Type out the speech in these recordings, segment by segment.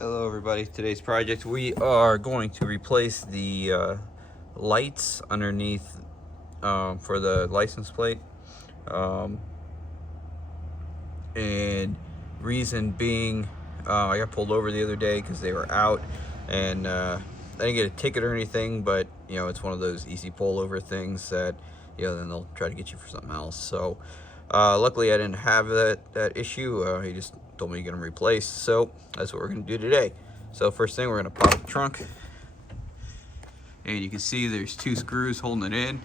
Hello everybody. Today's project, we are going to replace the lights underneath for the license plate, and reason being, I got pulled over the other day because they were out, and I didn't get a ticket or anything, but it's one of those easy pullover things that then they'll try to get you for something else. So luckily I didn't have that issue. He just told me to get them replaced, so that's what we're going to do today. So first thing, we're going to pop the trunk, and you can see there's two screws holding it in,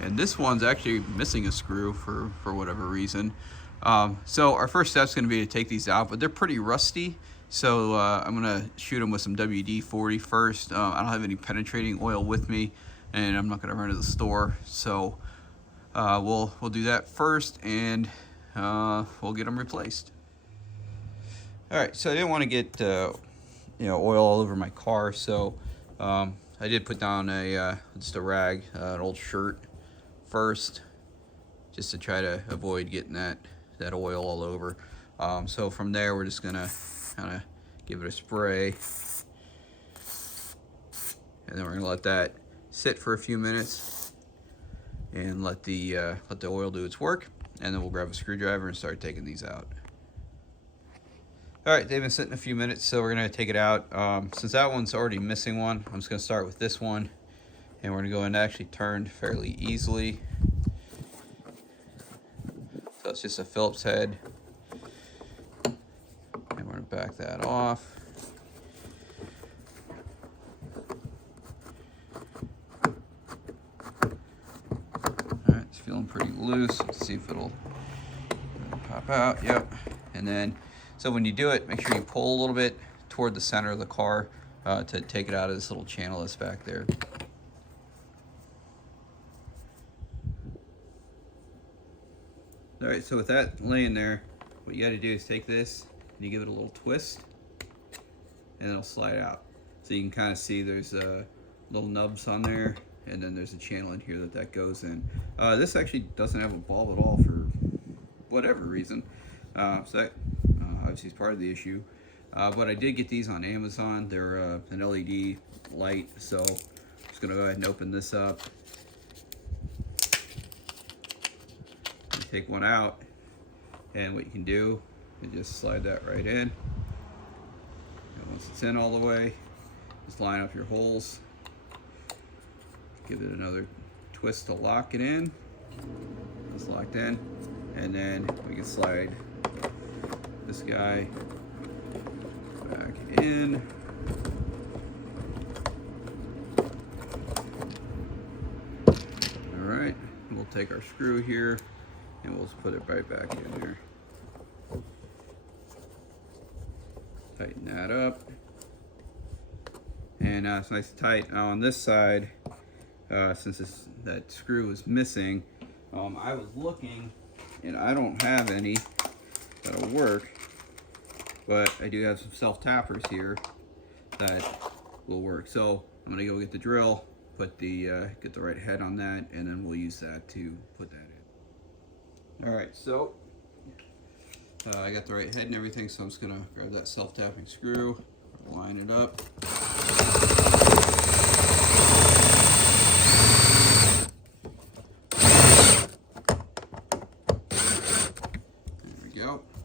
and this one's actually missing a screw for whatever reason. So our first step is going to be to take these out, but they're pretty rusty, so I'm going to shoot them with some WD-40 first. I don't have any penetrating oil with me, and I'm not going to run to the store, so we'll do that first, and we'll get them replaced. All right, so I didn't want to get oil all over my car, so I did put down just a rag, an old shirt first, just to try to avoid getting that oil all over. So from there, we're just gonna kind of give it a spray, and then we're gonna let that sit for a few minutes and let the oil do its work, and then we'll grab a screwdriver and start taking these out. All right, they've been sitting a few minutes, so we're gonna take it out. Since that one's already missing one, I'm just gonna start with this one, and we're gonna go in and actually turn fairly easily. So it's just a Phillips head, and we're gonna back that off. All right, it's feeling pretty loose. Let's see if it'll pop out. Yep, and then. So when you do it, make sure you pull a little bit toward the center of the car to take it out of this little channel that's back there. All right, so with that laying there, what you got to do is take this and you give it a little twist, and it'll slide out. So you can kind of see there's little nubs on there, and then there's a channel in here that goes in. This actually doesn't have a bulb at all for whatever reason. So that obviously is part of the issue. But I did get these on Amazon. They're an LED light, so I'm just gonna go ahead and open this up. And take one out, and what you can do is just slide that right in. And once it's in all the way, just line up your holes. Give it another twist to lock it in. It's locked in, and then we can slide this guy back in. All right, we'll take our screw here and we'll just put it right back in there. Tighten that up, and it's nice and tight. Now on this side, since that screw is missing, I was looking, and I don't have any that'll work, but I do have some self-tappers here that will work. So I'm gonna go get the drill, get the right head on that, and then we'll use that to put that in. All right, so I got the right head and everything, so I'm just gonna grab that self-tapping screw, line it up.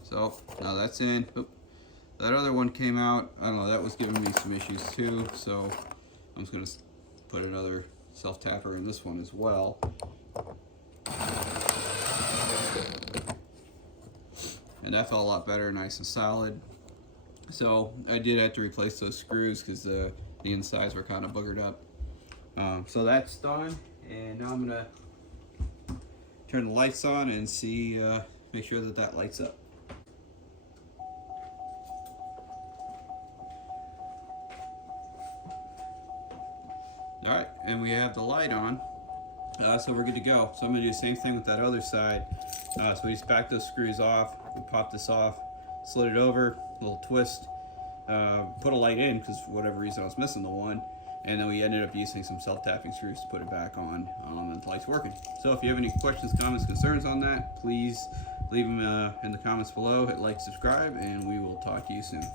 So now that's in. Oop. That other one came out. I don't know, that was giving me some issues too, so I'm just gonna put another self-tapper in this one as well. And that felt a lot better, nice and solid. So I did have to replace those screws because the insides were kind of buggered up. So that's done, and now I'm gonna turn the lights on and see, make sure that lights up. All right, and we have the light on, so we're good to go. So I'm gonna do the same thing with that other side. So we just back those screws off, we pop this off, slid it over, a little twist, put a light in because for whatever reason I was missing the one, and then we ended up using some self-tapping screws to put it back on, and the light's working. So if you have any questions, comments, concerns on that, please leave them in the comments below. Hit like, subscribe, and we will talk to you soon.